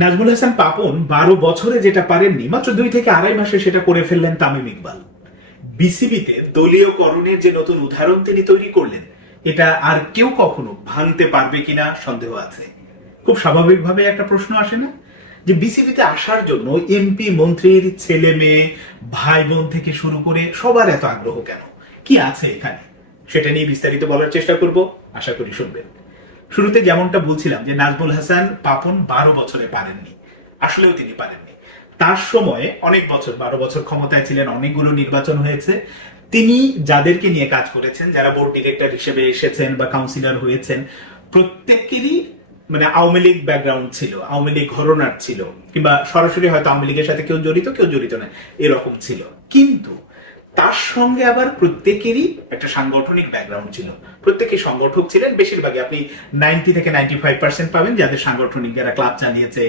নাজমুল হাসান পাপন 12 বছরে যেটা পারেননি মাত্র 2 থেকে 2.5 মাসে সেটা করে ফেললেন তামিম ইকবাল। বিসিবিতে দলীয়করণের যে নতুন উদাহরণ তিনি তৈরি করলেন, এটা আর কেউ কখনো ভাঙতে পারবে কিনা সন্দেহ আছে। খুব স্বাভাবিকভাবে একটা প্রশ্ন আসে না, যে বিসিবিতে আসার জন্য এমপি মন্ত্রীর ছেলে মেয়ে ভাই বোন থেকে শুরু করে সবার এত আগ্রহ কেন, কি আছে এখানে? সেটা নিয়ে বিস্তারিত বলার চেষ্টা করব, আশা করি শুনবেন। শুরুতে যেমনটা বলছিলাম যে নাজমুল হাসান পাপন 12 বছরে পারেননি, আসলেও তিনি পারেননি। তার সময়ে অনেক বছর, 12 বছর ক্ষমতায় ছিলেন, অনেকগুলো নির্বাচন হয়েছে। তিনি যাদেরকে নিয়ে কাজ করেছেন, যারা বোর্ড ডিরেক্টর হিসেবে এসেছেন বা কাউন্সিলর হয়েছেন, প্রত্যেকেরই মানে আওয়ামী লীগ ব্যাকগ্রাউন্ড ছিল, আওয়ামী লীগ ঘরানার ছিল, কিংবা সরাসরি হয়তো আওয়ামী লীগের সাথে কেউ জড়িত কেউ জড়িত না, এরকম ছিল। কিন্তু তার সঙ্গে আবার প্রত্যেকেরই একটা সাংগঠনিক ব্যাকগ্রাউন্ড ছিল, প্রত্যেকেই সংগঠক ছিলেন। বেশিরভাগই আপনি 90 থেকে 95% পাবেন যাদের সাংগঠনিক, যারা ক্লাব চালিয়েছে,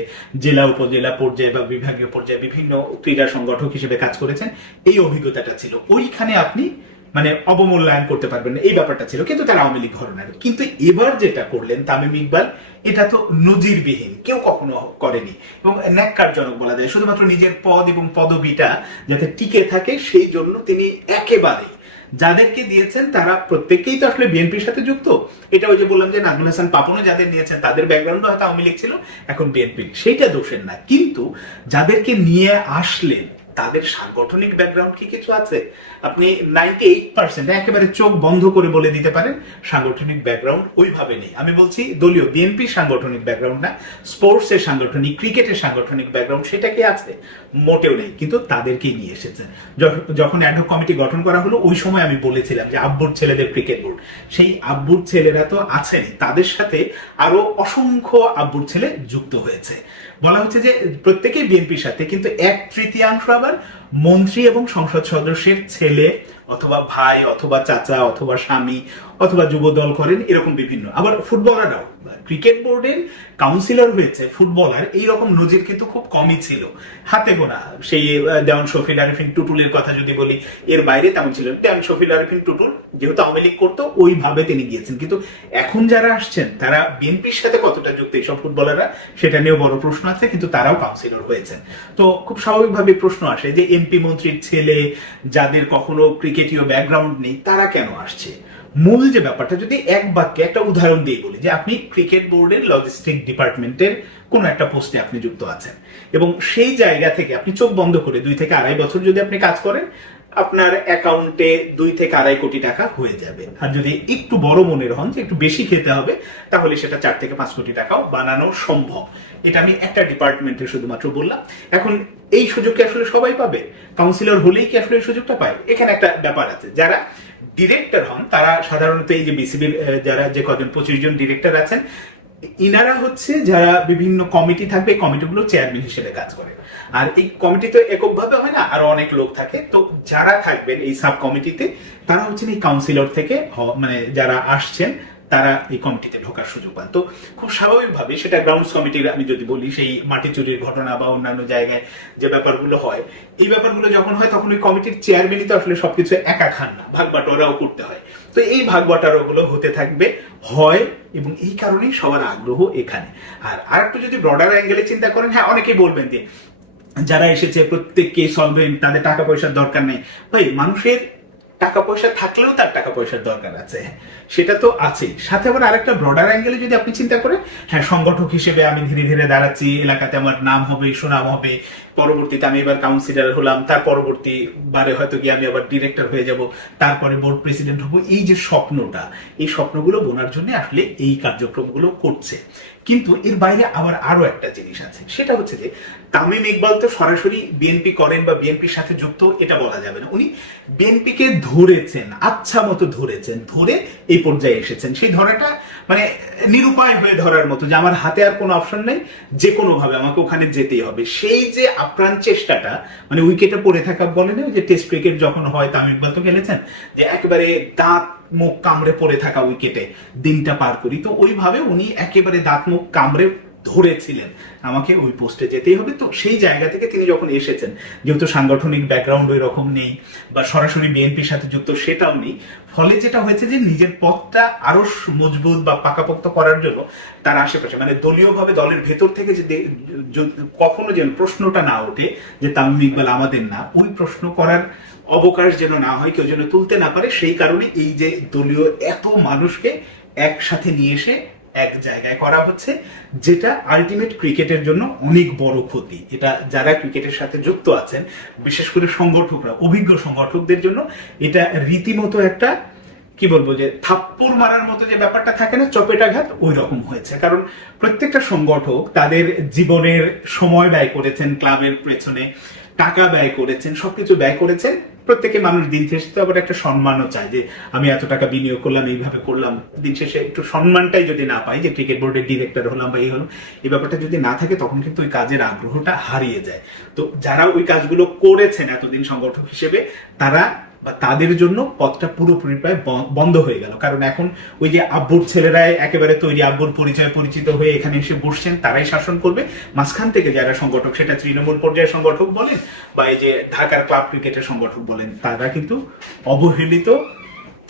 জেলা উপজেলা পর্যায়ে বা বিভাগীয় পর্যায়ে বিভিন্ন ক্রীড়া সংগঠক হিসেবে কাজ করেছেন, এই অভিজ্ঞতাটা ছিল। ওইখানে আপনি মানে অবমূল্যায়ন করতে পারবেন না, এই ব্যাপারটা ছিল। কিন্তু তারা আওয়ামী লীগ ঘরানার। কিন্তু এবার যেটা করলেন তামিম ইকবাল, এটা তো নজিরবিহীন, কেউ কখনো করেনি এবং ন্যাক্কারজনক বলা যায়। শুধুমাত্র নিজের পদ এবং পদবিটা যাতে টিকে থাকে সেই জন্য তিনি একেবারে যাদেরকে দিয়েছেন তারা প্রত্যেকেই তো আসলে বিএনপির সাথে যুক্ত। এটা ওই যে বললাম যে নাজমুল হাসান পাপনও যাদের নিয়েছেন তাদের ব্যাকগ্রাউন্ড হয়তো আওয়ামী লীগ ছিল, এখন বিএনপি, সেইটা দোষের না। কিন্তু যাদেরকে নিয়ে আসলেন তাদের সাংগঠনিক ব্যাকগ্রাউন্ড কি কিছু আছে? আপনি 98% একেবারে চোখ বন্ধ করে বলে দিতে পারেন সাংগঠনিক ব্যাকগ্রাউন্ড ওইভাবে নেই। আমি বলছি দলীয় বিএনপির সাংগঠনিক ব্যাকগ্রাউন্ড না, স্পোর্টসের সাংগঠনিক, ক্রিকেটের সাংগঠনিক ব্যাকগ্রাউন্ড সেটা কি আছে? মোটেও নেই। কিন্তু তাদেরকেই নিয়ে এসেছেন। যখন অ্যাডহক কমিটি গঠন করা হলো ওই সময় আমি বলেছিলাম যে আব্বুর ছেলেদের ক্রিকেট বোর্ড, সেই আব্বুর ছেলেরা তো আছেনই, তাদের সাথে আরো অসংখ্য আব্বুর ছেলে যুক্ত হয়েছে। বলা হচ্ছে যে প্রত্যেকেই বিএনপির সাথে, কিন্তু 1/3 আবার মন্ত্রী এবং সংসদ সদস্যের ছেলে অথবা ভাই অথবা চাচা অথবা স্বামী অথবা যুব দল করেন, এরকম বিভিন্ন। আবার ফুটবলাররাও ক্রিকেট বোর্ডের কাউন্সিলর হয়েছে ফুটবলার, এইরকম নজির কিন্তু খুব কমই ছিল, হাতে গোনা। সেই দেওয়ান শফিল আরিফিন টুটুলের কথা যদি বলি, এর বাইরে তেমন ছিল। দেওয়ান শফিল আরিফিন টুটুল যেহেতু আওয়ামী লীগ করতো ওইভাবে তিনি গিয়েছেন, কিন্তু এখন যারা আসছেন তারা বিএনপির সাথে কতটা যুক্ত এইসব ফুটবলাররা, সেটা নিয়েও বড় প্রশ্ন আছে। কিন্তু তারাও কাউন্সিলর হয়েছেন। তো খুব স্বাভাবিকভাবে প্রশ্ন আসে যে এমপি মন্ত্রীর ছেলে যাদের কখনো ক্রিকেটীয় ব্যাকগ্রাউন্ড নেই তারা কেন আসছে? মূল যে ব্যাপারটা, যদি এক বাক্যে একটা উদাহরণ দিয়ে বলি, যে আপনি ক্রিকেট বোর্ডের লজিস্টিক ডিপার্টমেন্টের কোনো একটা পোস্টে আপনি যুক্ত আছেন এবং সেই জায়গা থেকে আপনি চোখ বন্ধ করে 2 থেকে 2.5 বছর যদি আপনি কাজ করেন, আপনার অ্যাকাউন্টে 2 থেকে 2.5 কোটি টাকা হয়ে যাবে। আর যদি একটু বড় মনের হন যে একটু বেশি খেতে হবে, তাহলে সেটা 4 থেকে 5 কোটি টাকাও বানানো সম্ভব। এটা আমি একটা ডিপার্টমেন্টে শুধুমাত্র বললাম। এখন এই সুযোগকে আসলে সবাই পাবে? কাউন্সিলর হলেই কি আসলে এই সুযোগটা পায়? এখানে একটা ব্যাপার আছে। যারা ডিরেক্টর হন তারা সাধারণত এই যে বিসিবির যারা যে কজন 25 জন ডিরেক্টর আছেন, ইনারা হচ্ছে যারা বিভিন্ন কমিটি থাকবে, কমিটিগুলো চেয়ারম্যান হিসেবে কাজ করে। আর এই কমিটি তো এককভাবে হয় না, আরো অনেক লোক থাকে। তো যারা থাকবেন এই সাব কমিটিতে তারা হচ্ছেন এই কাউন্সিলর থেকে, মানে যারা আসছেন তারা এই কমিটিতে ঢোকার সুযোগ পান। তো খুব স্বাভাবিকভাবে সেটা গ্রাউন্ডস কমিটির, আমি যদি বলি সেই মাটি চুরির ঘটনা বা অন্যান্য জায়গায় যে ব্যাপারগুলো হয়, এই ব্যাপারগুলো যখন হয় তখন ওই কমিটির চেয়ারম্যানই তো আসলে সবকিছু একা খান না, ভাগ বাটোয়ারাও করতে হয়। তো এই ভাগ বাটোয়ারাগুলো হতে থাকবে, হয়, এবং এই কারণেই সবার আগ্রহ এখানে। আর আরেকটু যদি ব্রডার অ্যাঙ্গেলে চিন্তা করেন, হ্যাঁ অনেকেই বলবেন যে যারা এসেছে প্রত্যেককে সলভেন্ট, তাদের টাকা পয়সার দরকার নেই। ভাই, মানুষের টাকা পয়সা থাকলেও তার টাকা পয়সার দরকার আছে, সেটা তো আছে। সাথে আবার আরেকটা ব্রডার অ্যাঙ্গেলে যদি আপনি চিন্তা করেন, হ্যাঁ সংগঠক হিসেবে আমি ধীরে ধীরে দাঁড়াচ্ছি, এলাকাতে আমার নাম হবে, সুনাম হবে, পরবর্তীতে আমি এবার কাউন্সিলর হলাম, তার পরবর্তী বারে হয়তো গিয়ে আমি আবার ডিরেক্টর হয়ে যাব, তারপরে বোর্ড প্রেসিডেন্ট হবো। এই যে স্বপ্নটা, এই স্বপ্নগুলো বোনার জন্য আসলে এই কার্যক্রমগুলো করছে। কিন্তু এর বাইরে আবার আরো একটা জিনিস আছে, সেটা হচ্ছে যে তামিম ইকবাল তো সরাসরি বিএনপি করেন বা বিএনপির সাথে যুক্ত এটা বলা যাবে না। উনি বিএনপিকে ধরেছেন, আচ্ছা মতো ধরেছেন, ধরে এই পর্যায়ে এসেছেন। সেই ধরাটা মানে নিরুপায় হয়ে ধরার মতো, যে আমার হাতে আর কোনো অপশন নেই, যে কোনো ভাবে আমাকে ওখানে যেতেই হবে। সেই যে আপ্রাণ চেষ্টাটা, মানে উইকেটে পড়ে থাকা, বলে না যে টেস্ট ক্রিকেট যখন হয়, তামিম ইকবাল তো খেলেছেন, যে একেবারে দাঁত মুখ কামড়ে পড়ে থাকা উইকেটে দিনটা পার করি, তো ওইভাবে উনি একেবারে দাঁত মুখ কামড়ে ধরেছিলেন আমাকে ওই পোস্টে যেতেই হবে। তো সেই জায়গা থেকে তিনি যখন এসেছেন, যেহেতু সাংগঠনিক ব্যাকগ্রাউন্ড ওই রকম নেই বা সরাসরি বিএনপির সাথে যুক্ত সেটাও নেই, ফলে যেটা হয়েছে যে নিজের পথটা আরো মজবুত বা পাকাপোক্ত করার জন্য তার আশেপাশে মানে দলীয়ভাবে দলের ভেতর থেকে যে কখনো যেন প্রশ্নটা না ওঠে যে তামিম ইকবাল আমাদের না, ওই প্রশ্ন করার অবকাশ যেন না হয়, কেউ যেন তুলতে না পারে, সেই কারণে এই যে দলীয় এত মানুষকে একসাথে নিয়ে এসে এক জায়গায় করা হচ্ছে, যেটা আলটিমেট ক্রিকেটের জন্য অনেক বড় ক্ষতি। এটা যারা ক্রিকেটের সাথে যুক্ত আছেন, বিশেষ করে সংগঠকরা, অভিজ্ঞ সংগঠকদের জন্য এটা রীতিমতো একটা কি বলবো যে থাপ্পড় মারার মতো যে ব্যাপারটা থাকে না, চপেটাঘাত, ওই রকম হয়েছে। কারণ প্রত্যেকটা সংগঠক তাদের জীবনের সময় ব্যয় করেছেন, ক্লাবের পেছনে টাকা ব্যয় করেছেন, সবকিছু ব্যয় করেছেন। প্রত্যেকে মানুষ দিন শেষে তো আবার একটা সম্মানও চায় যে আমি এত টাকা বিনিয়োগ করলাম, এইভাবে করলাম, দিন শেষে একটু সম্মানটাই যদি না পাই যে ক্রিকেট বোর্ডের ডিরেক্টর হলাম বা এই হলাম, এই ব্যাপারটা যদি না থাকে তখন কিন্তু ওই কাজের আগ্রহটা হারিয়ে যায়। তো যারা ওই কাজগুলো করেছেন এতদিন সংগঠক হিসেবে, তারা বা তাদের জন্য পথটা পুরোপুরি প্রায় বন্ধ হয়ে গেল। কারণ এখন ওই যে আব্বুর ছেলেরাই একেবারে তৈরি, আব্বুর পরিচয় পরিচিত হয়ে এখানে এসে বসছেন, তারাই শাসন করবে। মাঝখান থেকে যারা সংগঠক, সেটা তৃণমূল পর্যায়ের সংগঠক বলেন বা এই যে ঢাকার ক্লাব ক্রিকেটের সংগঠক বলেন, তারা কিন্তু অবহেলিত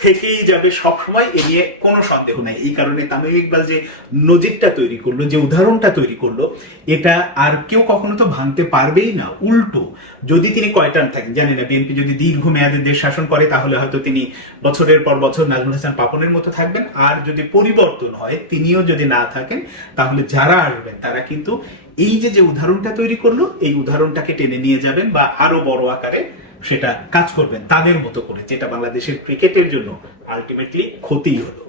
থেকেই যাবে সব সময়, এ নিয়ে কোনো সন্দেহ নাই। এই কারণে তামিম ইকবাল যে নজিরটা তৈরি করলো, যে উদাহরণটা তৈরি করলো, এটা আর কেউ কখনো তো ভাঙতে পারবেই না। উল্টো যদি তিনি কয়টান থাকেন জানি না, বিএনপি যদি দীর্ঘমেয়াদে দেশ শাসন করে তাহলে হয়তো তিনি বছরের পর বছর নাজমুল হাসান পাপনের মতো থাকবেন। আর যদি পরিবর্তন হয়, তিনিও যদি না থাকেন, তাহলে যারা আসবেন তারা কিন্তু এই যে উদাহরণটা তৈরি করলো, এই উদাহরণটাকে টেনে নিয়ে যাবেন বা আরো বড় আকারে সেটা কাজ করবেন তাদের মতো করে, যেটা বাংলাদেশের ক্রিকেটের জন্য আলটিমেটলি ক্ষতিই হলো।